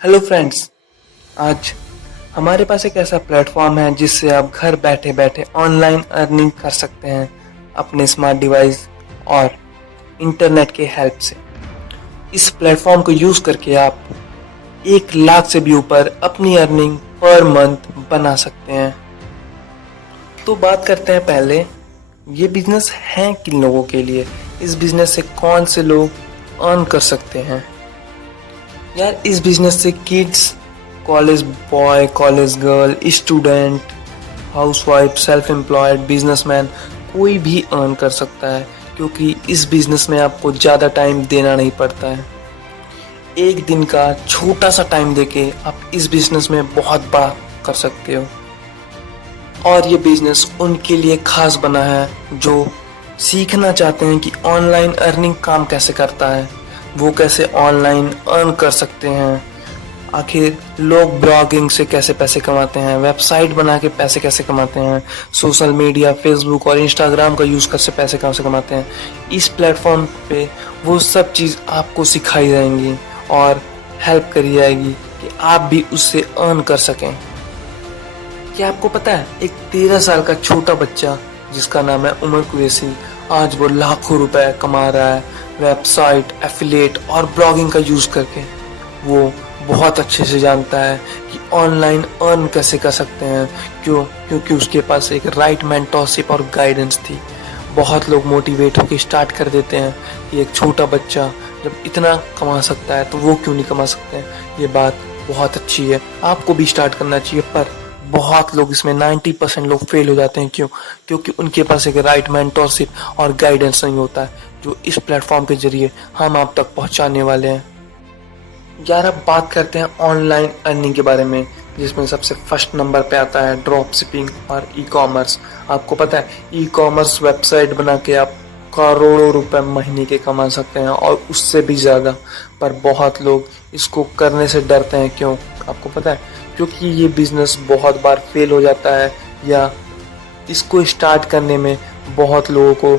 Hello friends. आज हमारे पास एक ऐसा प्लेटफॉर्म है जिससे आप घर बैठे बैठे ऑनलाइन अर्निंग कर सकते हैं अपने स्मार्ट डिवाइस और इंटरनेट के हेल्प से। इस प्लेटफॉर्म को यूज़ करके आप 1 लाख से भी ऊपर अपनी अर्निंग पर मंथ बना सकते हैं। तो बात करते हैं पहले, ये बिजनेस है किन लोगों के लिए, इस बिजनेस से कौन से लोग अर्न कर सकते हैं। यार, इस बिजनेस से kids, college boy, college girl, student, housewife, self employed, businessman कोई भी अर्न कर सकता है, क्योंकि इस बिजनेस में आपको ज़्यादा टाइम देना नहीं पड़ता है। एक दिन का छोटा सा टाइम देके आप इस बिजनेस में बहुत बड़ा कर सकते हो। और ये बिजनेस उनके लिए खास बना है जो सीखना चाहते हैं कि ऑनलाइन अर्निंग काम कैसे करता है, वो कैसे ऑनलाइन अर्न कर सकते हैं, आखिर लोग ब्लॉगिंग से कैसे पैसे कमाते हैं, वेबसाइट बना के पैसे कैसे कमाते हैं, सोशल मीडिया, फेसबुक और इंस्टाग्राम का यूज़ कर से पैसे कैसे कमाते हैं। इस प्लेटफॉर्म पे वो सब चीज़ आपको सिखाई जाएंगी और हेल्प करी जाएगी कि आप भी उससे अर्न कर सकें। क्या आपको पता है, एक 13 साल का छोटा बच्चा जिसका नाम है उमर कुरैशी, आज वो लाखों रुपए कमा रहा है वेबसाइट, एफिलिएट और ब्लॉगिंग का यूज़ करके। वो बहुत अच्छे से जानता है कि ऑनलाइन अर्न कैसे कर सकते हैं, क्योंकि उसके पास एक राइट मेंटरशिप और गाइडेंस थी। बहुत लोग मोटिवेट होकर स्टार्ट कर देते हैं कि एक छोटा बच्चा जब इतना कमा सकता है तो वो क्यों नहीं कमा सकते हैं। ये बात बहुत अच्छी है, आपको भी स्टार्ट करना चाहिए। पर बहुत लोग इसमें 90% लोग फेल हो जाते हैं। क्योंकि उनके पास एक राइट मेंटरशिप और गाइडेंस नहीं होता है, जो इस प्लेटफॉर्म के जरिए हम आप तक पहुंचाने वाले हैं। यार, अब बात करते हैं ऑनलाइन अर्निंग के बारे में, जिसमें सबसे फर्स्ट नंबर पे आता है ड्रॉप शिपिंग और ई कॉमर्स। आपको पता है, ई कॉमर्स वेबसाइट बना के आप करोड़ों रुपए महीने के कमा सकते हैं और उससे भी ज़्यादा। पर बहुत लोग इसको करने से डरते हैं। क्यों? आपको पता है, क्योंकि ये बिजनेस बहुत बार फेल हो जाता है, या इसको स्टार्ट करने में बहुत लोगों को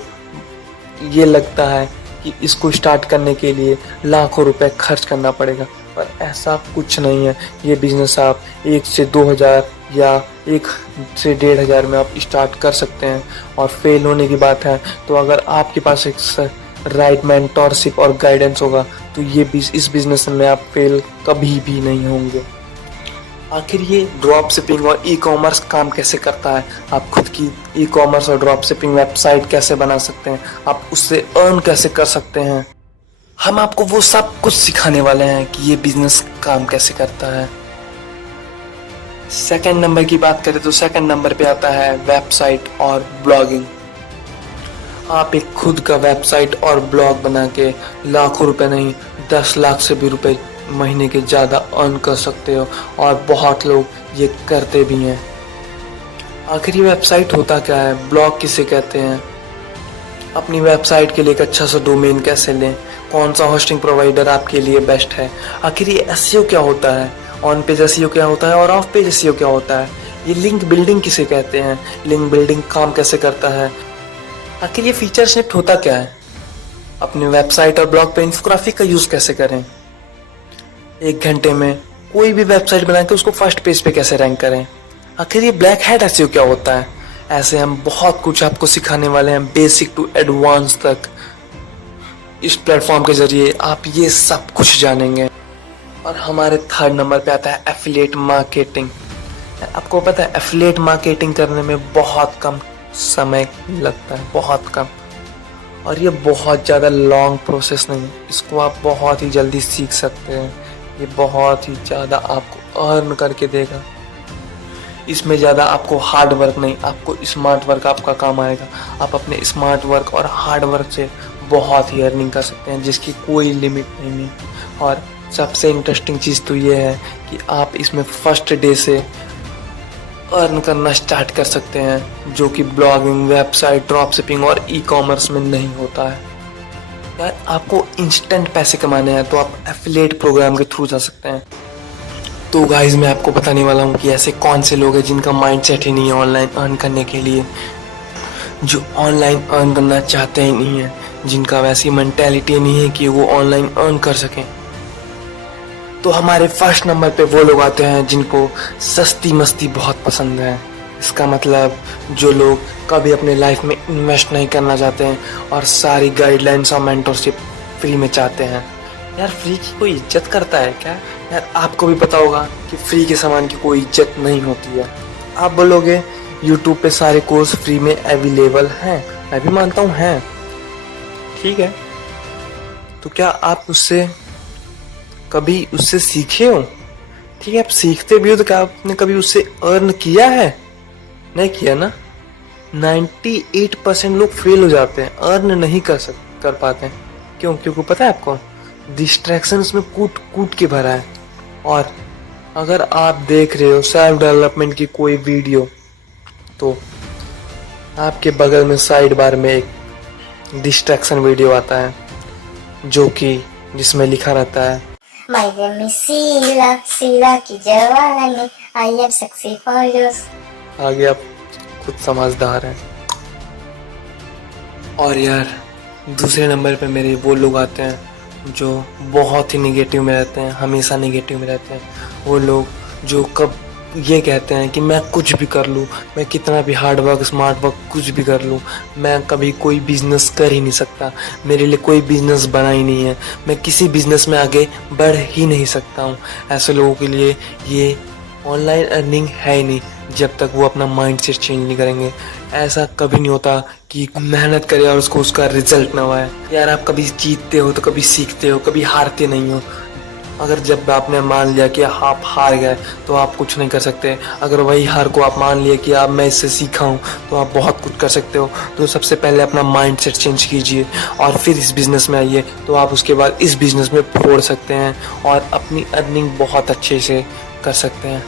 ये लगता है कि इसको स्टार्ट करने के लिए लाखों रुपए खर्च करना पड़ेगा। पर ऐसा कुछ नहीं है। ये बिजनेस आप 1 से 2 हज़ार या 1 से 1,500 में आप स्टार्ट कर सकते हैं। और फेल होने की बात है तो अगर आपके पास एक राइट मेंटरशिप और गाइडेंस होगा तो इस बिजनेस में आप फेल कभी भी नहीं होंगे। आखिर ये ड्रॉप शिपिंग और ई कॉमर्स काम कैसे करता है, आप खुद की ई कॉमर्स और ड्रॉप शिपिंग वेबसाइट कैसे बना सकते हैं, आप उससे अर्न कैसे कर सकते हैं, हम आपको वो सब कुछ सिखाने वाले हैं कि ये बिजनेस काम कैसे करता है। सेकंड नंबर की बात करें तो सेकंड नंबर पे आता है वेबसाइट और ब्लॉगिंग। आप एक खुद का वेबसाइट और ब्लॉग बना के लाखों रुपए नहीं, 10 लाख से भी रुपए महीने के ज़्यादा अर्न कर सकते हो, और बहुत लोग ये करते भी हैं। आखिर ये वेबसाइट होता क्या है, ब्लॉग किसे कहते हैं, अपनी वेबसाइट के लिए एक अच्छा सा डोमेन कैसे लें, कौन सा होस्टिंग प्रोवाइडर आपके लिए बेस्ट है, आखिर ये एसईओ क्या होता है, ऑन पेज एसईओ क्या होता है और ऑफ पेज एसईओ क्या होता है, ये लिंक बिल्डिंग किसे कहते हैं, लिंक बिल्डिंग काम कैसे करता है, आखिर ये फीचर स्निप्ट होता क्या है, अपनी वेबसाइट और ब्लॉग पे इन्फोग्राफिक का यूज़ कैसे करें, 1 घंटे में कोई भी वेबसाइट बना के उसको फर्स्ट पेज पे कैसे रैंक करें, आखिर ये ब्लैक हैट एसईओ क्या होता है। ऐसे हम बहुत कुछ आपको सिखाने वाले हैं, बेसिक टू एडवांस तक। इस प्लेटफॉर्म के जरिए आप ये सब कुछ जानेंगे। और हमारे थर्ड नंबर पे आता है एफिलिएट मार्केटिंग। आपको पता है, एफिलिएट मार्केटिंग करने में बहुत कम समय लगता है, बहुत कम, और ये बहुत ज़्यादा लॉन्ग प्रोसेस नहीं है। इसको आप बहुत ही जल्दी सीख सकते हैं। ये बहुत ही ज़्यादा आपको अर्न करके देगा। इसमें ज़्यादा आपको हार्ड वर्क नहीं, आपको स्मार्ट वर्क आपका काम आएगा। आप अपने स्मार्ट वर्क और हार्ड वर्क से बहुत ही अर्निंग कर सकते हैं, जिसकी कोई लिमिट नहीं है। और सबसे इंटरेस्टिंग चीज़ तो ये है कि आप इसमें फर्स्ट डे से अर्न करना स्टार्ट कर सकते हैं, जो कि ब्लॉगिंग, वेबसाइट, ड्रॉप शिपिंग और ई कॉमर्स में नहीं होता है। यार, आपको इंस्टेंट पैसे कमाने हैं तो आप एफिलिएट प्रोग्राम के थ्रू जा सकते हैं। तो गाइस, मैं आपको बताने वाला हूँ कि ऐसे कौन से लोग हैं जिनका माइंडसेट ही नहीं है ऑनलाइन अर्न करने के लिए, जो ऑनलाइन अर्न करना चाहते ही नहीं है, जिनका वैसी मेंटेलिटी नहीं है कि वो ऑनलाइन अर्न कर सकें। तो हमारे फर्स्ट नंबर पे वो लोग आते हैं जिनको सस्ती मस्ती बहुत पसंद है। इसका मतलब जो लोग कभी अपने लाइफ में इन्वेस्ट नहीं करना चाहते हैं और सारी गाइडलाइंस और मेंटरशिप फ्री में चाहते हैं। यार फ्री की कोई इज्जत करता है क्या? यार आपको भी पता होगा कि फ्री के सामान की कोई इज्जत नहीं होती है। आप बोलोगे यूट्यूब पे सारे कोर्स फ्री में अवेलेबल हैं, मैं भी मानता हूँ हैं, ठीक है। तो क्या आप कभी उससे सीखे हो? ठीक है, आप सीखते भी हो तो क्या आपने कभी उससे अर्न किया है? नहीं किया ना। 98% लोग फेल हो जाते हैं, अर्न नहीं कर पाते हैं। क्यों? क्योंकि पता है आपको, डिस्ट्रैक्शन में कूट के भरा है। और अगर आप देख रहे हो सेल्फ डेवलपमेंट की कोई वीडियो, तो आपके बगल में साइड बार में एक डिस्ट्रैक्शन वीडियो आता है जिसमें लिखा रहता है My name is शीला की जवानी, I am sexy for you। आगे आप खुद समझदार हैं। और यार दूसरे नंबर पे मेरे वो लोग आते हैं जो बहुत ही निगेटिव में रहते हैं, हमेशा निगेटिव में रहते हैं। वो लोग जो कब ये कहते हैं कि मैं कुछ भी कर लूँ, मैं कितना भी हार्ड वर्क स्मार्ट वर्क कुछ भी कर लूँ, मैं कभी कोई बिजनेस कर ही नहीं सकता, मेरे लिए कोई बिजनेस बना ही नहीं है, मैं किसी बिजनेस में आगे बढ़ ही नहीं सकता हूँ। ऐसे लोगों के लिए ये ऑनलाइन अर्निंग है ही नहीं जब तक वो अपना माइंड सेट चेंज नहीं करेंगे। ऐसा कभी नहीं होता कि मेहनत करे और उसका रिजल्ट ना आए। यार आप कभी जीतते हो तो कभी सीखते हो, कभी हारते नहीं हो। अगर जब आपने मान लिया कि आप हार गए तो आप कुछ नहीं कर सकते। अगर वही हार को आप मान लिए कि आप मैं इससे सीखा हूँ तो आप बहुत कुछ कर सकते हो। तो सबसे पहले अपना माइंड सेट चेंज कीजिए और फिर इस बिज़नेस में आइए, तो आप उसके बाद इस बिज़नेस में फोड़ सकते हैं और अपनी अर्निंग बहुत अच्छे से कर सकते हैं।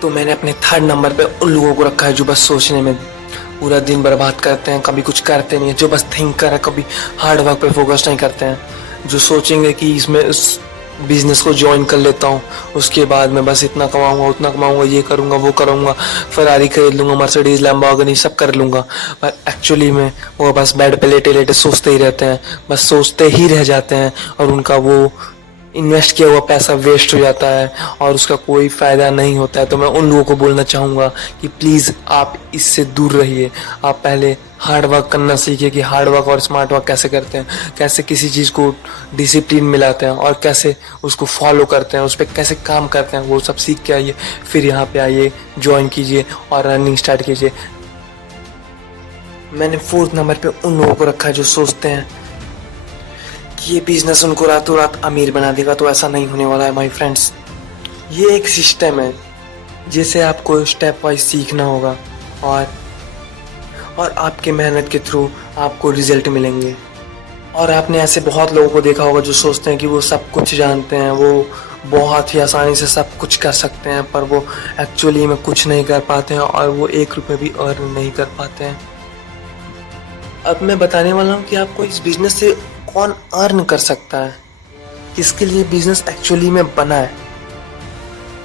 तो मैंने अपने थर्ड नंबर पे उन लोगों को रखा है जो बस सोचने में पूरा दिन बर्बाद करते हैं, कभी कुछ करते नहीं है, जो बस थिंकर है, कभी हार्ड वर्क पे फोकस नहीं करते हैं, जो सोचेंगे कि इसमें इस बिजनेस को ज्वाइन कर लेता हूँ, उसके बाद मैं बस इतना कमाऊंगा उतना कमाऊंगा, ये करूंगा वो करूंगा, फरारी खरीद लूंगा, मर्सिडीज लैम्बोर्गिनी सब कर लूंगा। पर एक्चुअली में वो बस बेड पे लेटे लेटे सोचते ही रहते हैं, बस सोचते ही रह जाते हैं और उनका वो इन्वेस्ट किया हुआ पैसा वेस्ट हो जाता है और उसका कोई फ़ायदा नहीं होता है। तो मैं उन लोगों को बोलना चाहूँगा कि प्लीज़ आप इससे दूर रहिए। आप पहले हार्ड वर्क करना सीखिए कि हार्ड वर्क और स्मार्ट वर्क कैसे करते हैं, कैसे किसी चीज़ को डिसिप्लिन में लाते हैं और कैसे उसको फॉलो करते हैं, उस पर कैसे काम करते हैं, वो सब सीख के आइए। फिर यहाँ पे आइए, ज्वाइन कीजिए और रनिंग स्टार्ट कीजिए। मैंने फोर्थ नंबर पे उन लोगों को रखा है जो सोचते हैं कि ये बिजनेस उनको रातों रात अमीर बना देगा। तो ऐसा नहीं होने वाला है माय फ्रेंड्स। ये एक सिस्टम है जिसे आपको स्टेप वाइज सीखना होगा और आपके मेहनत के थ्रू आपको रिजल्ट मिलेंगे। और आपने ऐसे बहुत लोगों को देखा होगा जो सोचते हैं कि वो सब कुछ जानते हैं, वो बहुत ही आसानी से सब कुछ कर सकते हैं, पर वो एक्चुअली में कुछ नहीं कर पाते हैं और वो 1 रुपये भी अर्न नहीं कर पाते हैं। अब मैं बताने वाला हूँ कि आपको इस बिजनेस से कौन अर्न कर सकता है, किसके लिए बिजनेस एक्चुअली में बना है।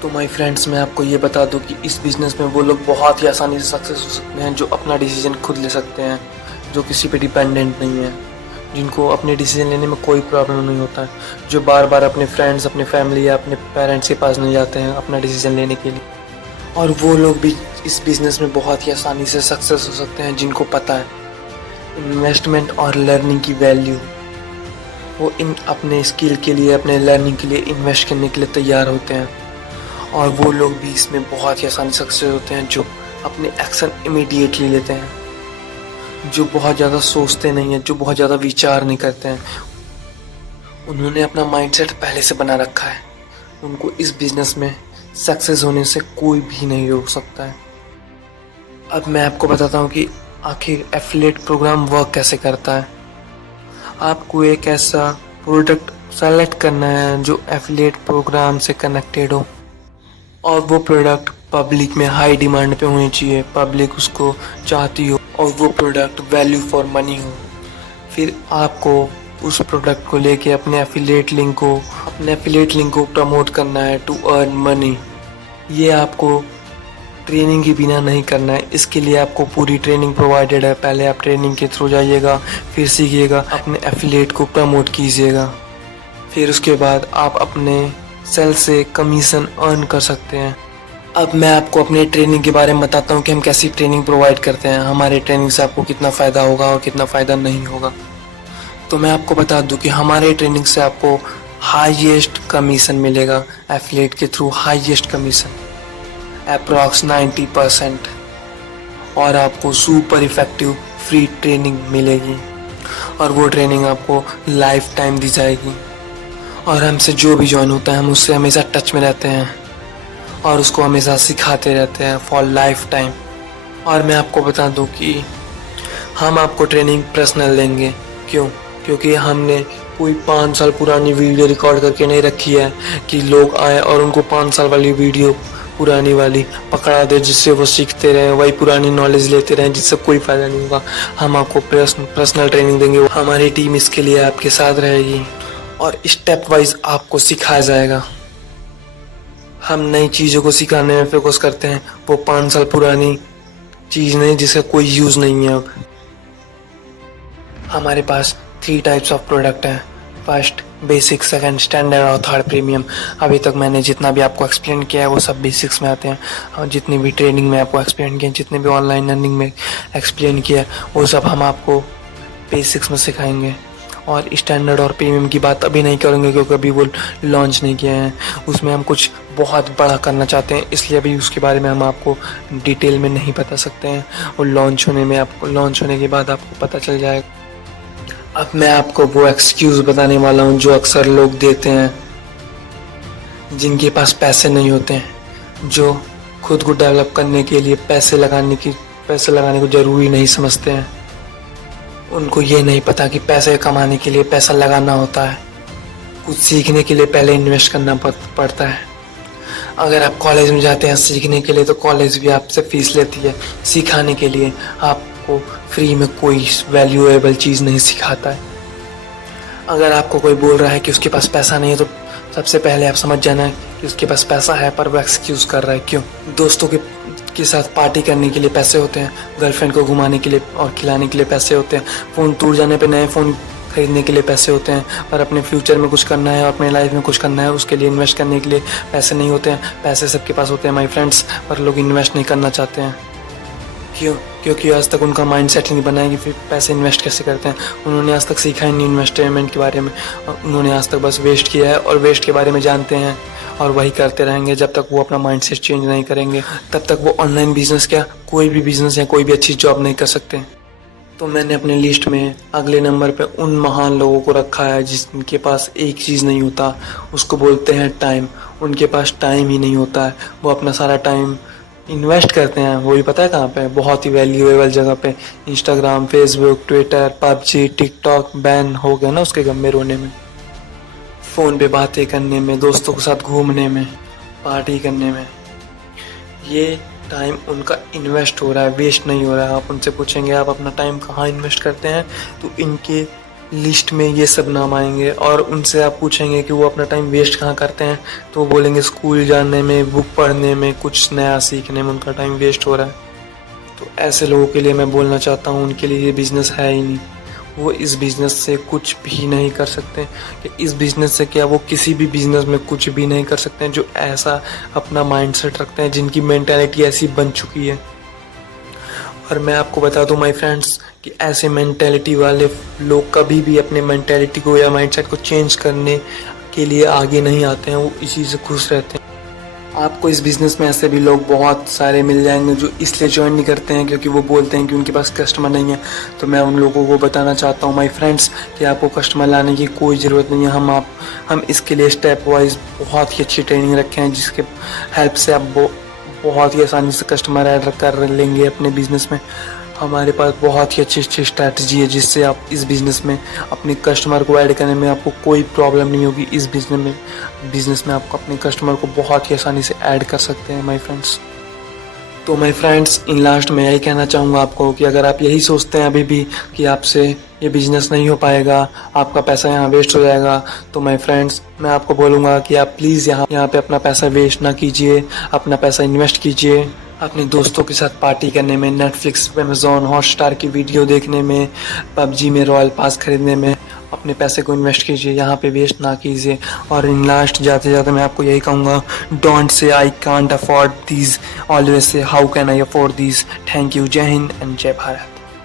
तो माय फ्रेंड्स, मैं आपको ये बता दूं कि इस बिजनेस में वो लोग बहुत ही आसानी से सक्सेस हो सकते हैं जो अपना डिसीजन खुद ले सकते हैं, जो किसी पे डिपेंडेंट नहीं है, जिनको अपने डिसीजन लेने में कोई प्रॉब्लम नहीं होता है, जो बार बार अपने फ्रेंड्स, अपने फैमिली या अपने पेरेंट्स के पास नहीं जाते हैं अपना डिसीजन लेने के लिए। और वो लोग भी इस बिजनेस में बहुत ही आसानी से सक्सेस हो सकते हैं जिनको पता है इन्वेस्टमेंट और लर्निंग की वैल्यू। वो अपने स्किल के लिए, अपने लर्निंग के लिए इन्वेस्ट करने के लिए तैयार होते हैं। और वो लोग भी इसमें बहुत ही आसानी सक्सेस होते हैं जो अपने एक्शन इमीडिएटली लेते हैं, जो बहुत ज़्यादा सोचते नहीं हैं, जो बहुत ज़्यादा विचार नहीं करते हैं। उन्होंने अपना माइंडसेट पहले से बना रखा है, उनको इस बिजनेस में सक्सेस होने से कोई भी नहीं रोक सकता है। अब मैं आपको बताता हूँ कि आखिर एफिलिएट प्रोग्राम वर्क कैसे करता है। आपको एक ऐसा प्रोडक्ट सेलेक्ट करना है जो एफिलिएट प्रोग्राम से कनेक्टेड हो और वो प्रोडक्ट पब्लिक में हाई डिमांड पे होनी चाहिए, पब्लिक उसको चाहती हो और वो प्रोडक्ट वैल्यू फॉर मनी हो। फिर आपको उस प्रोडक्ट को लेके अपने एफिलिएट लिंक को प्रमोट करना है टू अर्न मनी। ये आपको ट्रेनिंग के बिना नहीं करना है, इसके लिए आपको पूरी ट्रेनिंग प्रोवाइडेड है। पहले आप ट्रेनिंग के थ्रू जाइएगा, फिर सीखिएगा, अपने एफिलिएट को प्रमोट कीजिएगा। फिर उसके बाद आप अपने सेल से कमीशन अर्न कर सकते हैं। अब मैं आपको अपनी ट्रेनिंग के बारे में बताता हूँ कि हम कैसी ट्रेनिंग प्रोवाइड करते हैं, हमारे ट्रेनिंग से आपको कितना फ़ायदा होगा और कितना फ़ायदा नहीं होगा। तो मैं आपको बता दूं कि हमारे ट्रेनिंग से आपको हाईएस्ट कमीशन मिलेगा, एफिलिएट के थ्रू हाईएस्ट कमीशन अप्रॉक्स 90%, और आपको सुपर इफेक्टिव फ्री ट्रेनिंग मिलेगी, और वो ट्रेनिंग आपको लाइफ टाइम दी जाएगी। और हमसे जो भी ज्वाइन होता है हम उससे हमेशा टच में रहते हैं और उसको हमेशा सिखाते रहते हैं फॉर लाइफ टाइम। और मैं आपको बता दूं कि हम आपको ट्रेनिंग पर्सनल देंगे। क्यों? क्योंकि हमने कोई 5 साल पुरानी वीडियो रिकॉर्ड करके नहीं रखी है कि लोग आए और उनको 5 साल वाली वीडियो पुरानी वाली पकड़ा दे जिससे वो सीखते रहें, वही पुरानी नॉलेज लेते रहें जिससे कोई फ़ायदा नहीं होगा। हम आपको पर्सनल ट्रेनिंग देंगे, हमारी टीम इसके लिए आपके साथ रहेगी और स्टेप वाइज आपको सिखाया जाएगा। हम नई चीज़ों को सिखाने में फोकस करते हैं, वो 5 साल पुरानी चीज़ नहीं जिसका कोई यूज़ नहीं है। अब हमारे पास 3 टाइप्स ऑफ प्रोडक्ट हैं, फर्स्ट बेसिक, सेकंड स्टैंडर्ड और थर्ड प्रीमियम। अभी तक मैंने जितना भी आपको एक्सप्लेन किया है वो सब बेसिक्स में आते हैं, और जितनी भी ट्रेनिंग में आपको एक्सप्लेन किया, जितने भी ऑनलाइन अर्निंग में एक्सप्लेन किया वो सब हम आपको बेसिक्स में सिखाएंगे। और स्टैंडर्ड और प्रीमियम की बात अभी नहीं करेंगे क्योंकि अभी वो लॉन्च नहीं किए हैं, उसमें हम कुछ बहुत बड़ा करना चाहते हैं, इसलिए अभी उसके बारे में हम आपको डिटेल में नहीं बता सकते हैं। वो लॉन्च होने के बाद आपको पता चल जाएगा। अब मैं आपको वो एक्सक्यूज़ बताने वाला हूँ जो अक्सर लोग देते हैं जिनके पास पैसे नहीं होते हैं, जो खुद को डेवलप करने के लिए पैसे लगाने को ज़रूरी नहीं समझते हैं। उनको ये नहीं पता कि पैसे कमाने के लिए पैसा लगाना होता है, कुछ सीखने के लिए पहले इन्वेस्ट करना पड़ता है। अगर आप कॉलेज में जाते हैं सीखने के लिए तो कॉलेज भी आपसे फीस लेती है, सिखाने के लिए आपको फ्री में कोई वैल्यूएबल चीज़ नहीं सिखाता है। अगर आपको कोई बोल रहा है कि उसके पास पैसा नहीं है तो सबसे पहले आप समझ जाना कि उसके पास पैसा है पर वो एक्सक्यूज़ कर रहा है। क्यों? दोस्तों के साथ पार्टी करने के लिए पैसे होते हैं, गर्लफ्रेंड को घुमाने के लिए और खिलाने के लिए पैसे होते हैं, फ़ोन टूट जाने पे नए फ़ोन खरीदने के लिए पैसे होते हैं, पर अपने फ्यूचर में कुछ करना है और अपने लाइफ में कुछ करना है उसके लिए इन्वेस्ट करने के लिए पैसे नहीं होते हैं। पैसे सबके पास होते हैं माय फ्रेंड्स, पर लोग इन्वेस्ट नहीं करना चाहते हैं। क्यों? क्योंकि आज तक उनका माइंड सेट नहीं बना है कि फिर पैसे इन्वेस्ट कैसे करते हैं। उन्होंने आज तक सीखा ही नहीं इन्वेस्टमेंट के बारे में, और उन्होंने आज तक बस वेस्ट किया है और वेस्ट के बारे में जानते हैं और वही करते रहेंगे। जब तक वो अपना माइंड सेट चेंज नहीं करेंगे तब तक वो ऑनलाइन बिजनेस क्या कोई भी बिजनेस या कोई भी अच्छी जॉब नहीं कर सकते। तो मैंने अपने लिस्ट में अगले नंबर पे उन महान लोगों को रखा है जिनके पास एक चीज़ नहीं होता, उसको बोलते हैं टाइम। उनके पास टाइम ही नहीं होता है, वो अपना सारा टाइम इन्वेस्ट करते हैं, वो भी पता है कहाँ पे, बहुत ही वैल्यूएबल जगह पे। Instagram, Facebook, Twitter, PUBG, TikTok ban हो गया ना उसके गम में रोने में, फ़ोन पे बातें करने में, दोस्तों के साथ घूमने में, पार्टी करने में। ये टाइम उनका इन्वेस्ट हो रहा है, वेस्ट नहीं हो रहा है। आप उनसे पूछेंगे आप अपना टाइम कहाँ इन्वेस्ट करते हैं तो इनके लिस्ट में ये सब नाम आएंगे। और उनसे आप पूछेंगे कि वो अपना टाइम वेस्ट कहाँ करते हैं तो वो बोलेंगे स्कूल जाने में, बुक पढ़ने में, कुछ नया सीखने में उनका टाइम वेस्ट हो रहा है। तो ऐसे लोगों के लिए मैं बोलना चाहता हूँ उनके लिए ये बिज़नेस है ही नहीं, वो इस बिज़नेस से कुछ भी नहीं कर सकते। कि इस बिज़नेस से क्या, वो किसी भी बिज़नेस में कुछ भी नहीं कर सकते हैं जो ऐसा अपना माइंडसेट रखते हैं, जिनकी मेंटालिटी ऐसी बन चुकी है। और मैं आपको बता दूं माय फ्रेंड्स कि ऐसे मेंटालिटी वाले लोग कभी भी अपने मेंटालिटी को या माइंडसेट को चेंज करने के लिए आगे नहीं आते हैं, वो इसी से खुश रहते हैं। आपको इस बिज़नेस में ऐसे भी लोग बहुत सारे मिल जाएंगे जो इसलिए ज्वाइन नहीं करते हैं क्योंकि वो बोलते हैं कि उनके पास कस्टमर नहीं है। तो मैं उन लोगों को बताना चाहता हूँ माय फ्रेंड्स कि आपको कस्टमर लाने की कोई ज़रूरत नहीं है। हम इसके लिए स्टेप वाइज बहुत ही अच्छी ट्रेनिंग रखे हैं जिसके हेल्प से आप बहुत ही आसानी से कस्टमर ऐड कर लेंगे अपने बिज़नेस में। हमारे पास बहुत ही अच्छी स्ट्रैटेजी है जिससे आप इस बिज़नेस में अपने कस्टमर को ऐड करने में आपको कोई प्रॉब्लम नहीं होगी। इस बिज़नेस में आपको अपने कस्टमर को बहुत ही आसानी से ऐड कर सकते हैं माय फ्रेंड्स। तो माय फ्रेंड्स इन लास्ट में यही कहना चाहूँगा आपको कि अगर आप यही सोचते हैं अभी भी कि आपसे ये बिज़नेस नहीं हो पाएगा, आपका पैसा यहाँ वेस्ट हो जाएगा, तो माय फ्रेंड्स मैं आपको बोलूँगा कि आप प्लीज़ यहाँ पे अपना पैसा वेस्ट ना कीजिए, अपना पैसा इन्वेस्ट कीजिए अपने दोस्तों के साथ पार्टी करने में, नेटफ्लिक्स, अमेज़ॉन, हॉटस्टार की वीडियो देखने में, पबजी में रॉयल पास खरीदने में अपने पैसे को इन्वेस्ट कीजिए, यहाँ पे वेस्ट ना कीजिए। और इन लास्ट जाते जाते मैं आपको यही कहूँगा, don't say I can't afford these, always say how can I afford these. Thank you. जय हिंद एंड जय भारत।